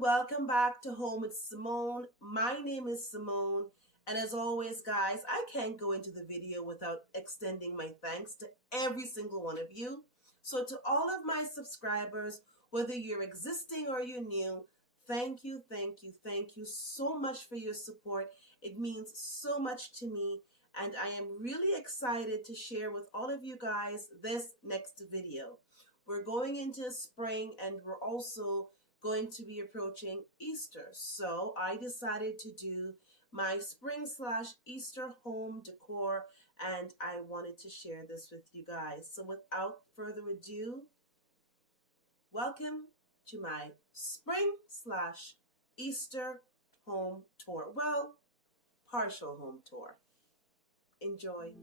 welcome back to Home with Simone. My name is Simone, and as always, guys, I can't go into the video without extending my thanks to every single one of you. So to all of my subscribers, whether you're existing or you're new, thank you, thank you, thank you so much for your support. It means so much to me, and I am really excited to share with all of you guys this next video. We're going into spring, and we're also going to be approaching Easter. So I decided to do my spring/Easter home decor, and I wanted to share this with you guys. So without further ado, welcome to my spring/Easter home tour. Well, partial home tour. Enjoy.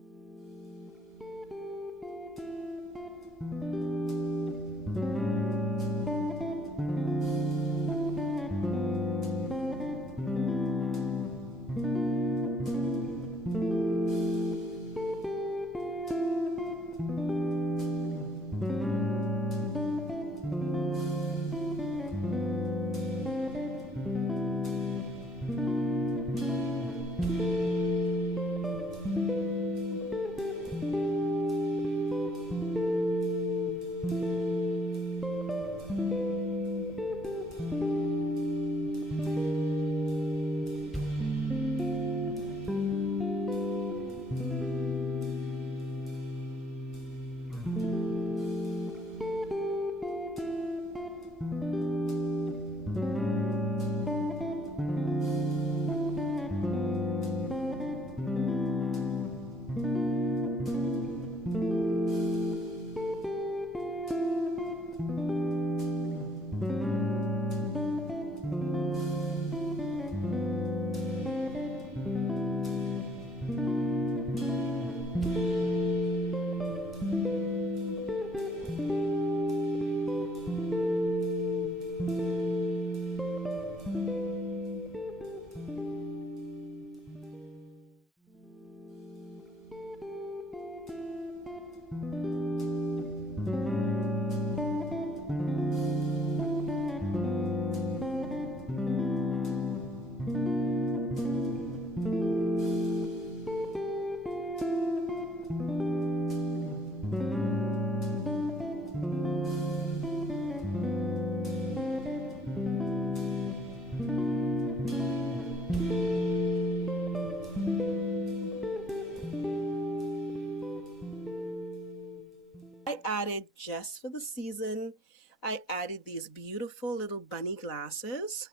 Added just for the season, I added these beautiful little bunny glasses.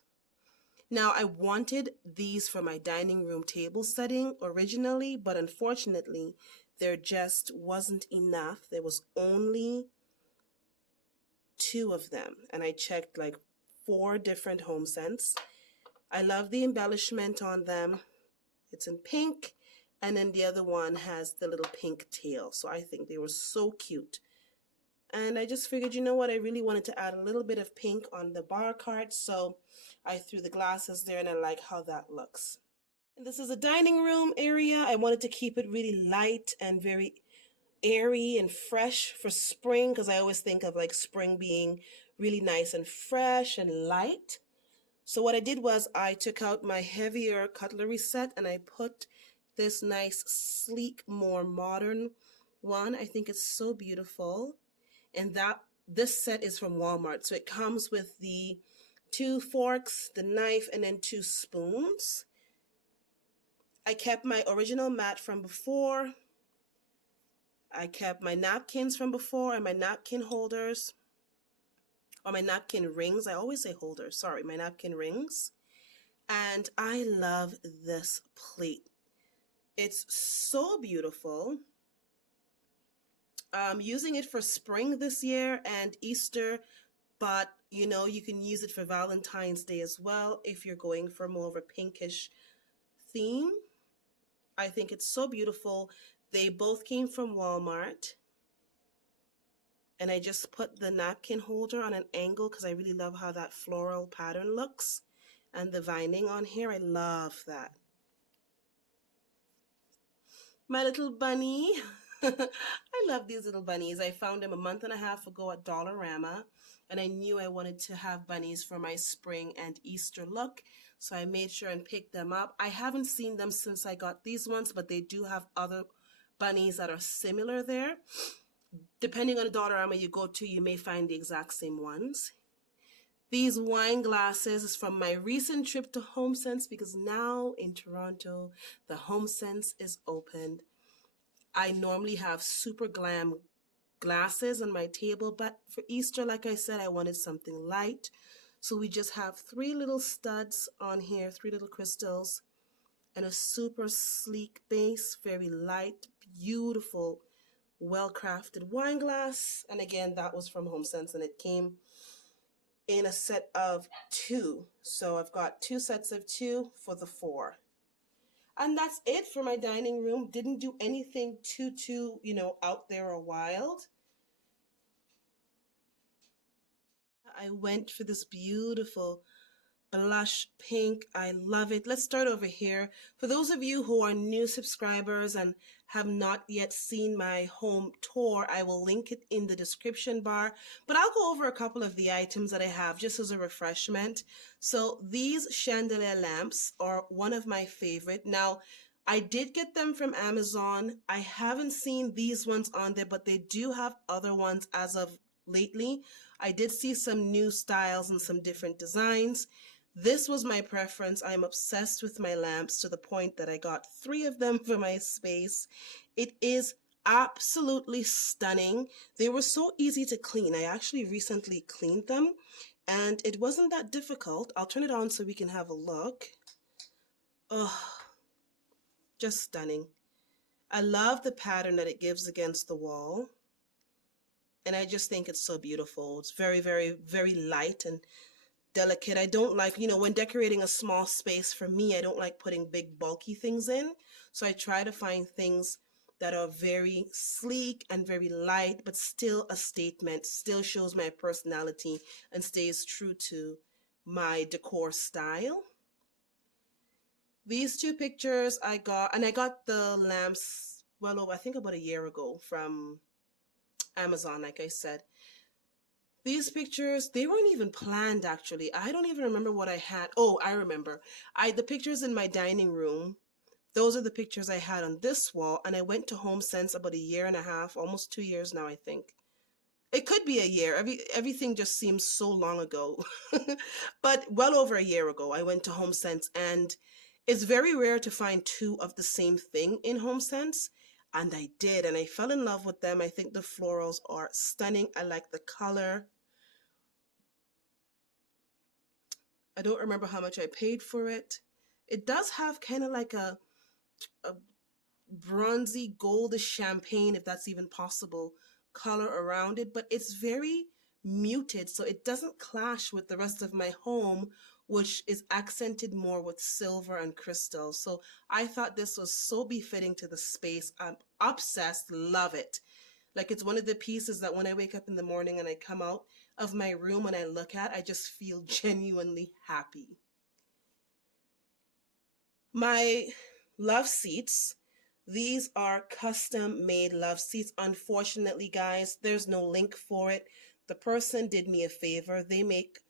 Now I wanted these for my dining room table setting originally, but unfortunately there just wasn't enough. There was only 2 of them, and I checked like 4 different HOMESCENCE. I love the embellishment on them. It's in pink, and then the other one has the little pink tail, so I think they were so cute. And I just figured, you know what, I really wanted to add a little bit of pink on the bar cart, so I threw the glasses there, and I like how that looks. And this is a dining room area. I wanted to keep it really light and very airy and fresh for spring, because I always think of like spring being really nice and fresh and light. So what I did was I took out my heavier cutlery set and I put this nice, sleek, more modern one. I think it's so beautiful. And this set is from Walmart. So it comes with the 2 forks, the knife, and then 2 spoons. I kept my original mat from before. I kept my napkins from before and my napkin holders. Or my napkin rings. I always say holders. Sorry, my napkin rings. And I love this plate. It's so beautiful. I'm using it for spring this year and Easter, but you know, you can use it for Valentine's Day as well if you're going for more of a pinkish theme. I think it's so beautiful. They both came from Walmart. And I just put the napkin holder on an angle because I really love how that floral pattern looks. And the vining on here, I love that. My little bunny. I love these little bunnies. I found them a month and a half ago at Dollarama, and I knew I wanted to have bunnies for my spring and Easter look, so I made sure and picked them up. I haven't seen them since I got these ones, but they do have other bunnies that are similar there. Depending on the Dollarama you go to, you may find the exact same ones. These wine glasses is from my recent trip to HOMESCENCE, because now in Toronto, the HOMESCENCE is opened. I normally have super glam glasses on my table, but for Easter, like I said, I wanted something light. So we just have three little studs on here, three little crystals, and a super sleek base, very light, beautiful, well-crafted wine glass. And again, that was from HOMESCENCE, and it came in a set of two. So I've got two sets of two for the four. And that's it for my dining room. Didn't do anything too, out there or wild. I went for this beautiful blush pink. I love it. Let's start over here. For those of you who are new subscribers and have not yet seen my home tour, I will link it in the description bar, but I'll go over a couple of the items that I have just as a refreshment. So these chandelier lamps are one of my favorite. Now, I did get them from Amazon. I haven't seen these ones on there, but they do have other ones as of lately. I did see some new styles and some different designs. This was my preference. I'm obsessed with my lamps to the point that I got three of them for my space. It is absolutely stunning. They were so easy to clean. I actually recently cleaned them, and it wasn't that difficult. I'll turn it on so we can have a look. Oh, just stunning. I love the pattern that it gives against the wall, and I just think it's so beautiful. It's very, very, very light and delicate. I don't like, when decorating a small space, for me, I don't like putting big bulky things in. So I try to find things that are very sleek and very light, but still a statement, still shows my personality and stays true to my decor style. These two pictures I got, and I got the lamps, well, I think about a year ago from Amazon, like I said. These pictures, they weren't even planned actually. I don't even remember what I had. Oh, I remember. The pictures in my dining room, those are the pictures I had on this wall, and I went to HOMESCENCE about a year and a half, almost 2 years now, I think. It could be a year. Everything just seems so long ago. But well over a year ago, I went to HOMESCENCE, and it's very rare to find two of the same thing in HOMESCENCE. And I did, and I fell in love with them. I think the florals are stunning. I like the color. I don't remember how much I paid for it. It does have kind of like a bronzy goldish champagne, if that's even possible, color around it, but it's very muted, so it doesn't clash with the rest of my home, which is accented more with silver and crystal. So I thought this was so befitting to the space. I'm obsessed, love it. Like, it's one of the pieces that when I wake up in the morning and I come out of my room and I look at, I just feel genuinely happy. My love seats, these are custom made love seats. Unfortunately, guys, there's no link for it. The person did me a favor. They make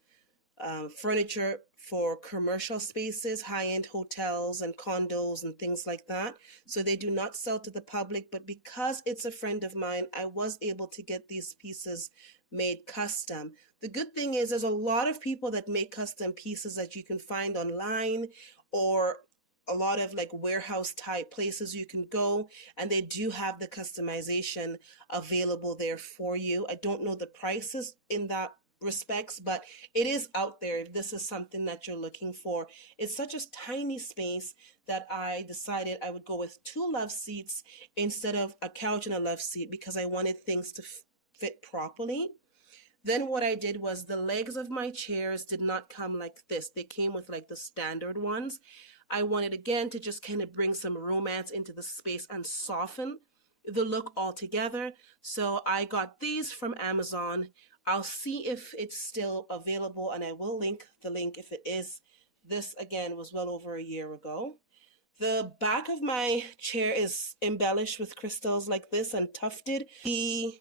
furniture for commercial spaces, high-end hotels and condos and things like that. So they do not sell to the public, but because it's a friend of mine, I was able to get these pieces made custom. The good thing is there's a lot of people that make custom pieces that you can find online, or a lot of like warehouse type places you can go, and they do have the customization available there for you. I don't know the prices in that respects, but it is out there if this is something that you're looking for. It's such a tiny space that I decided I would go with two love seats instead of a couch and a love seat, because I wanted things to fit properly. Then what I did was the legs of my chairs did not come like this. They came with like the standard ones. I wanted again to just kind of bring some romance into the space and soften the look altogether. So I got these from Amazon. I'll see if it's still available, and I will link the link if it is. This again was well over a year ago. The back of my chair is embellished with crystals like this and tufted. The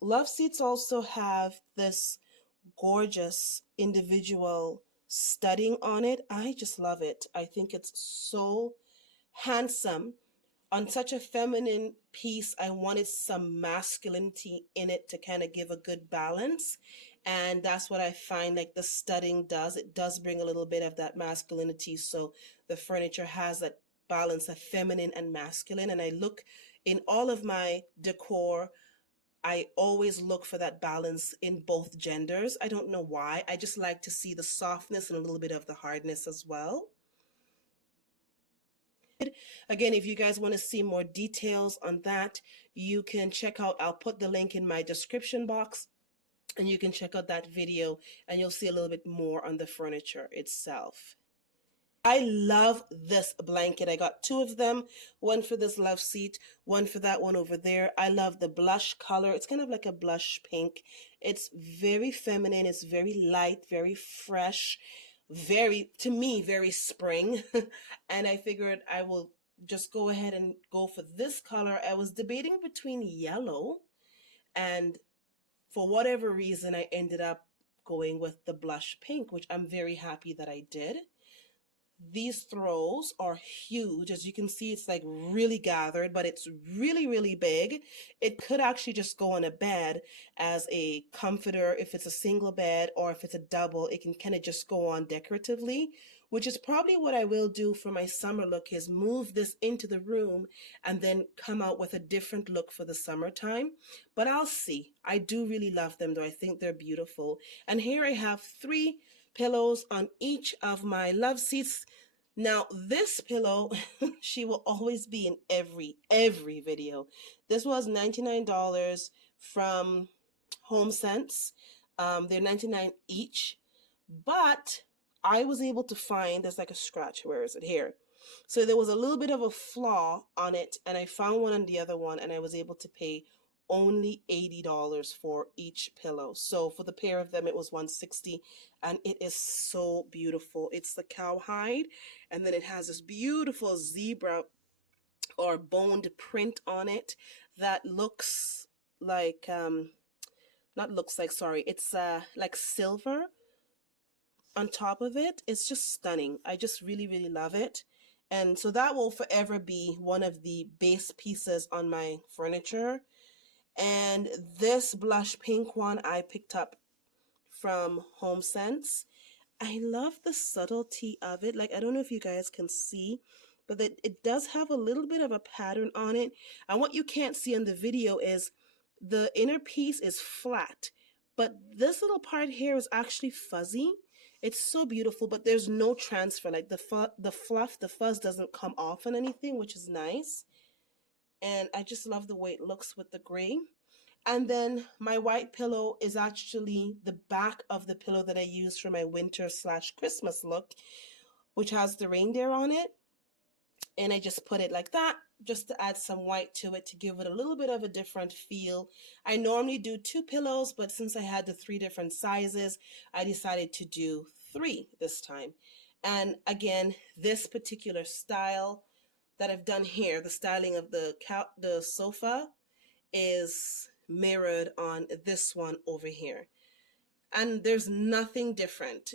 love seats also have this gorgeous individual studding on it. I just love it. I think it's so handsome. On such a feminine piece, I wanted some masculinity in it to kind of give a good balance. And that's what I find like the studding does. It does bring a little bit of that masculinity. So the furniture has that balance of feminine and masculine. And I look in all of my decor, I always look for that balance in both genders. I don't know why. I just like to see the softness and a little bit of the hardness as well. Again, if you guys want to see more details on that, you can check out, I'll put the link in my description box, and you can check out that video and you'll see a little bit more on the furniture itself. I love this blanket. I got two of them, one for this love seat, one for that one over there. I love the blush color. It's kind of like a blush pink. It's very feminine. It's very light, very fresh, very, to me, very spring. And I figured I will just go ahead and go for this color. I was debating between yellow, and for whatever reason, I ended up going with the blush pink, which I'm very happy that I did. These throws are huge. As you can see, it's like really gathered, but it's really, really big. It could actually just go on a bed as a comforter if it's a single bed, or if it's a double, it can kind of just go on decoratively, which is probably what I will do for my summer look, is move this into the room and then come out with a different look for the summertime. But I'll see. I do really love them though. I think they're beautiful. And here I have 3 pillows on each of my love seats. Now this pillow, she will always be in every video. This was $99 from HOMESCENCE. They're $99 each, but I was able to find, there's like a scratch, where is it here? So there was a little bit of a flaw on it, and I found one on the other one, and I was able to pay only $80 for each pillow. So for the pair of them, it was $160, and it is so beautiful. It's the cowhide, and then it has this beautiful zebra or boned print on it that looks like not looks like, sorry, it's like silver on top of it. It's just stunning. I just really, really love it. And so that will forever be one of the base pieces on my furniture. And this blush pink one I picked up from HOMESCENCE. I love the subtlety of it. Like, I don't know if you guys can see, but it does have a little bit of a pattern on it. And what you can't see in the video is the inner piece is flat, but this little part here is actually fuzzy. It's so beautiful, but there's no transfer. Like the fluff, the fuzz doesn't come off on anything, which is nice. And I just love the way it looks with the gray. And then my white pillow is actually the back of the pillow that I use for my winter/Christmas look, which has the reindeer on it. And I just put it like that, just to add some white to it, to give it a little bit of a different feel. I normally do 2 pillows, but since I had the 3 different sizes, I decided to do 3 this time. And again, this particular style that I've done here, the styling of the sofa, is mirrored on this one over here. And there's nothing different.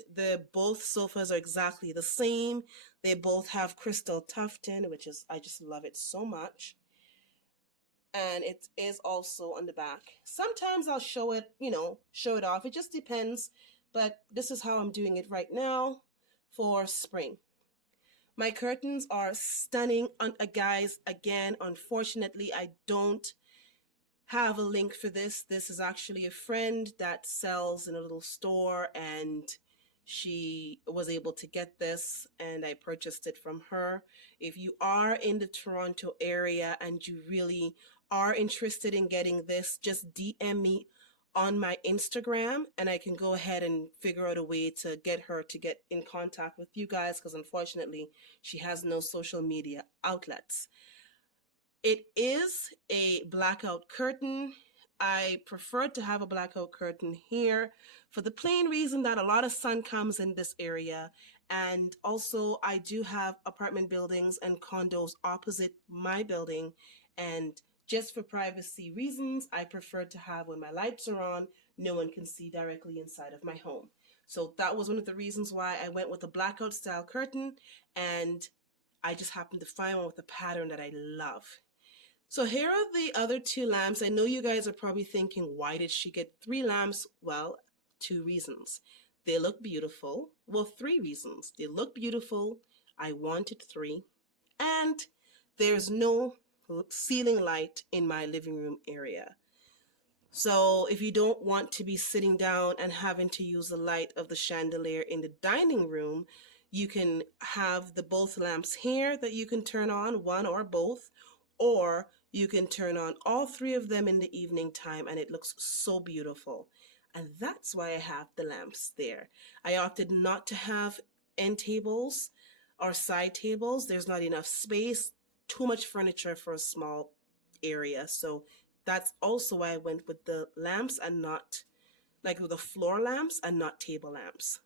Both sofas are exactly the same. They both have crystal tufting, which is, I just love it so much. And it is also on the back. Sometimes I'll show it, show it off. It just depends. But this is how I'm doing it right now for spring. My curtains are stunning. Guys, again, unfortunately, I don't have a link for this. This is actually a friend that sells in a little store, and she was able to get this, and I purchased it from her. If you are in the Toronto area and you really are interested in getting this, just DM me on my Instagram, and I can go ahead and figure out a way to get her to get in contact with you guys, because unfortunately she has no social media outlets. It is a blackout curtain. I prefer to have a blackout curtain here for the plain reason that a lot of sun comes in this area, And also, I do have apartment buildings and condos opposite my building. And just for privacy reasons, I prefer to have when my lights are on, no one can see directly inside of my home. So that was one of the reasons why I went with a blackout style curtain. And I just happened to find one with a pattern that I love. So here are the other two lamps. I know you guys are probably thinking, why did she get three lamps? Well, two reasons. They look beautiful. Well, three reasons. They look beautiful. I wanted three. And there's no ceiling light in my living room area. So if you don't want to be sitting down and having to use the light of the chandelier in the dining room, you can have the both lamps here that you can turn on, one or both, or you can turn on all three of them in the evening time, and it looks so beautiful. And that's why I have the lamps there. I opted not to have end tables or side tables. There's not enough space, too much furniture for a small area. So that's also why I went with the lamps and not like with the floor lamps and not table lamps.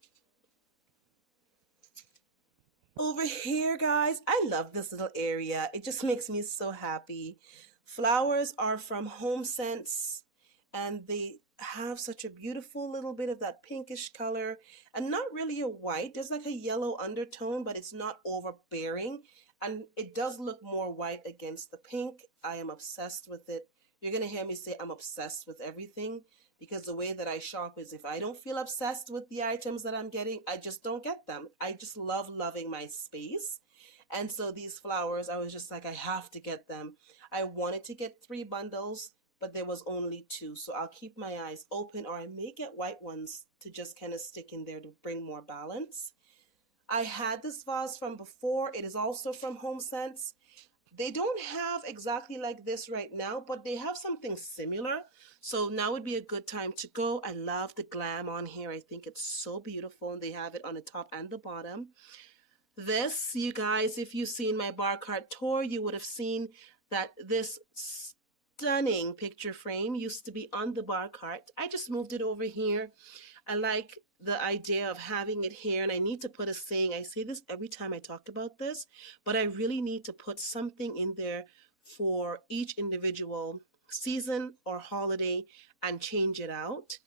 Over here, guys, I love this little area. It just makes me so happy. Flowers are from HOMESCENCE, and they have such a beautiful little bit of that pinkish color and not really a white. There's like a yellow undertone, but it's not overbearing. And it does look more white against the pink. I am obsessed with it. You're going to hear me say I'm obsessed with everything because the way that I shop is if I don't feel obsessed with the items that I'm getting, I just don't get them. I just love loving my space. And so these flowers, I was just like, I have to get them. I wanted to get 3 bundles, but there was only 2. So I'll keep my eyes open, or I may get white ones to just kind of stick in there to bring more balance. I had this vase from before. It is also from HOMESCENCE. They don't have exactly like this right now, but they have something similar. So now would be a good time to go. I love the glam on here. I think it's so beautiful, and they have it on the top and the bottom. This, you guys, if you've seen my bar cart tour, you would have seen that this stunning picture frame used to be on the bar cart. I just moved it over here. I like the idea of having it here, and I need to put a saying. I say this every time I talk about this, but I really need to put something in there for each individual season or holiday and change it out.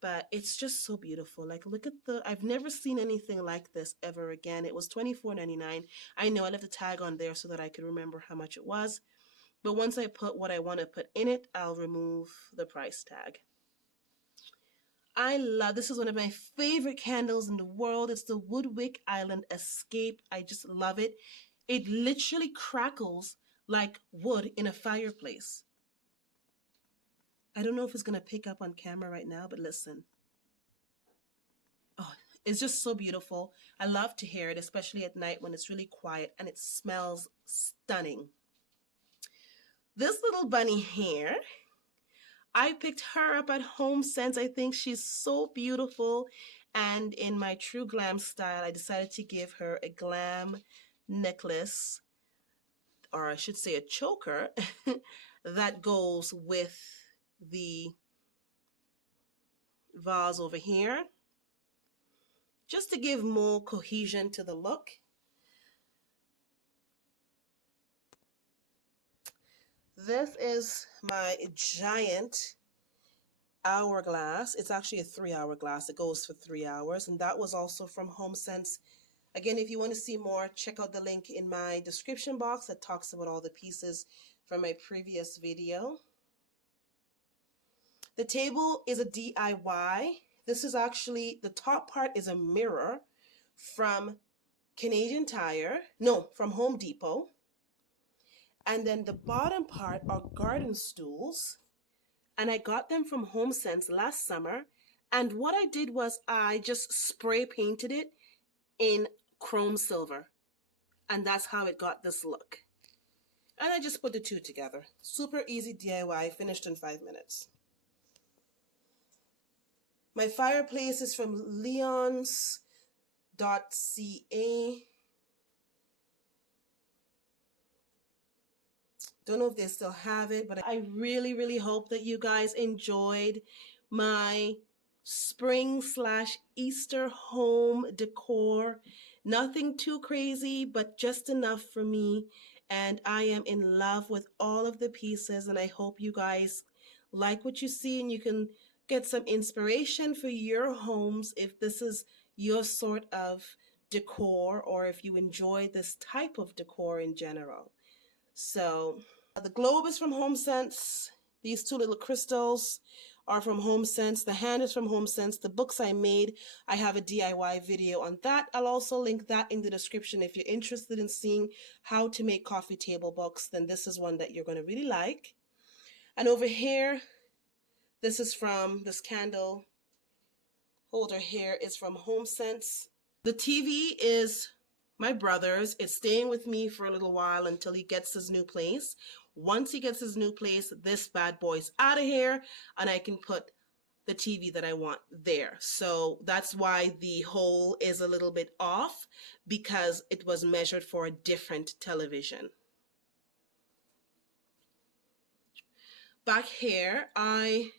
But it's just so beautiful. Like, look at I've never seen anything like this ever again. It was $24.99. I know I left the tag on there so that I could remember how much it was. But once I put what I want to put in it, I'll remove the price tag. I love, this is one of my favorite candles in the world. It's the Wick Island Escape. I just love it. It literally crackles like wood in a fireplace. I don't know if it's going to pick up on camera right now, but listen. Oh, it's just so beautiful. I love to hear it, especially at night when it's really quiet, and it smells stunning. This little bunny here, I picked her up at HOMESCENCE. I think she's so beautiful. And in my true glam style, I decided to give her a glam necklace, or I should say a choker, that goes with the vase over here, just to give more cohesion to the look. This is my giant hourglass. It's actually a 3-hour glass. It goes for 3 hours, and that was also from HOMESCENCE. Again, if you want to see more, check out the link in my description box that talks about all the pieces from my previous video. The table is a DIY. This is actually, the top part is a mirror from Canadian Tire, no, from Home Depot. And then the bottom part are garden stools. And I got them from HOMESCENCE last summer. And what I did was I just spray painted it in chrome silver. And that's how it got this look. And I just put the two together. Super easy DIY, finished in 5 minutes. My fireplace is from leons.ca. Don't know if they still have it, but I really, really hope that you guys enjoyed my spring slash Easter home decor. Nothing too crazy, but just enough for me. And I am in love with all of the pieces, and I hope you guys like what you see and you can get some inspiration for your homes if this is your sort of decor or if you enjoy this type of decor in general. So the globe is from HOMESCENCE. These two little crystals are from HOMESCENCE. The hand is from HOMESCENCE. The books I made, I have a DIY video on that. I'll also link that in the description. If you're interested in seeing how to make coffee table books, then this is one that you're going to really like. And over here, this candle holder here is from HOMESCENCE. The TV is my brother's. It's staying with me for a little while until he gets his new place. Once he gets his new place, this bad boy's out of here and I can put the TV that I want there. So that's why the hole is a little bit off, because it was measured for a different television. Back here, I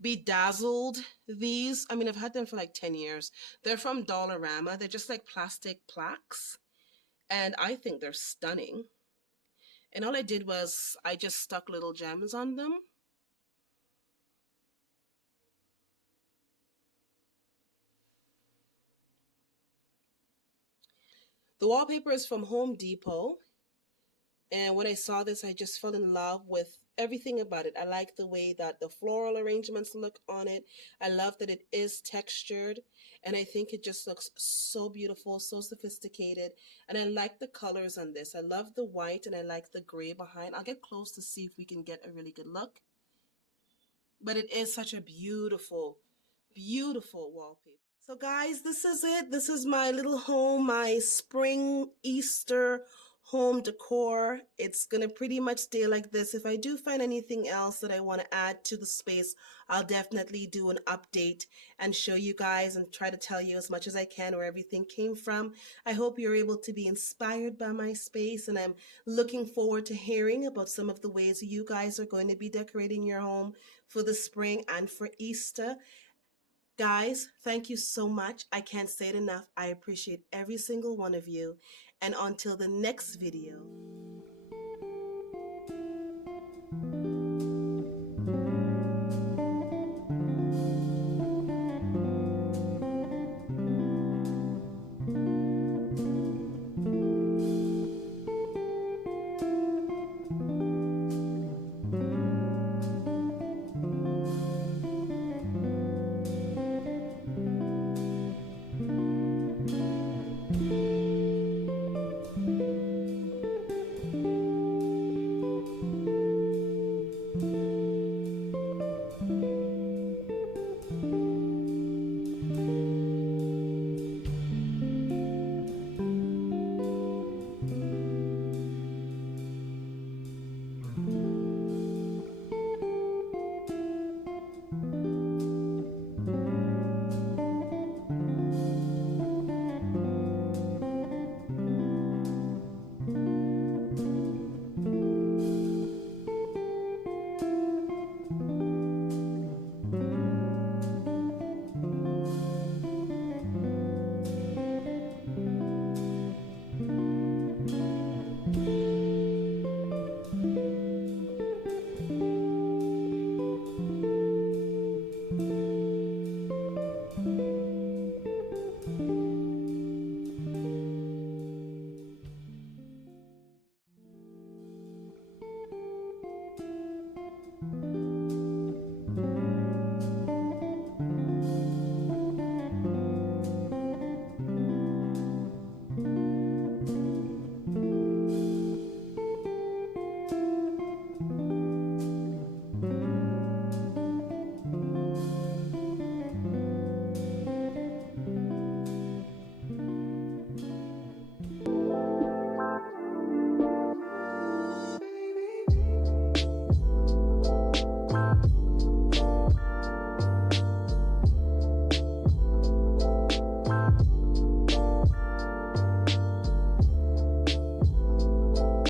bedazzled these. I mean, I've had them for like 10 years. They're from Dollarama. They're just like plastic plaques, and I think they're stunning. And all I did was I just stuck little gems on them. The wallpaper is from Home Depot. And when I saw this, I just fell in love with everything about it. I like the way that the floral arrangements look on it. I love that it is textured, and I think it just looks so beautiful, so sophisticated. And I like the colors on this. I love the white and I like the gray behind. I'll get close to see if we can get a really good look. But it is such a beautiful, beautiful wallpaper. So guys, this is it. This is my little home, my spring Easter home decor. It's gonna pretty much stay like this. If I do find anything else that I want to add to the space, I'll definitely do an update and show you guys and try to tell you as much as I can where everything came from. I hope you're able to be inspired by my space, and I'm looking forward to hearing about some of the ways you guys are going to be decorating your home for the spring and for Easter. Guys, thank you so much. I can't say it enough. I appreciate every single one of you. And until the next video,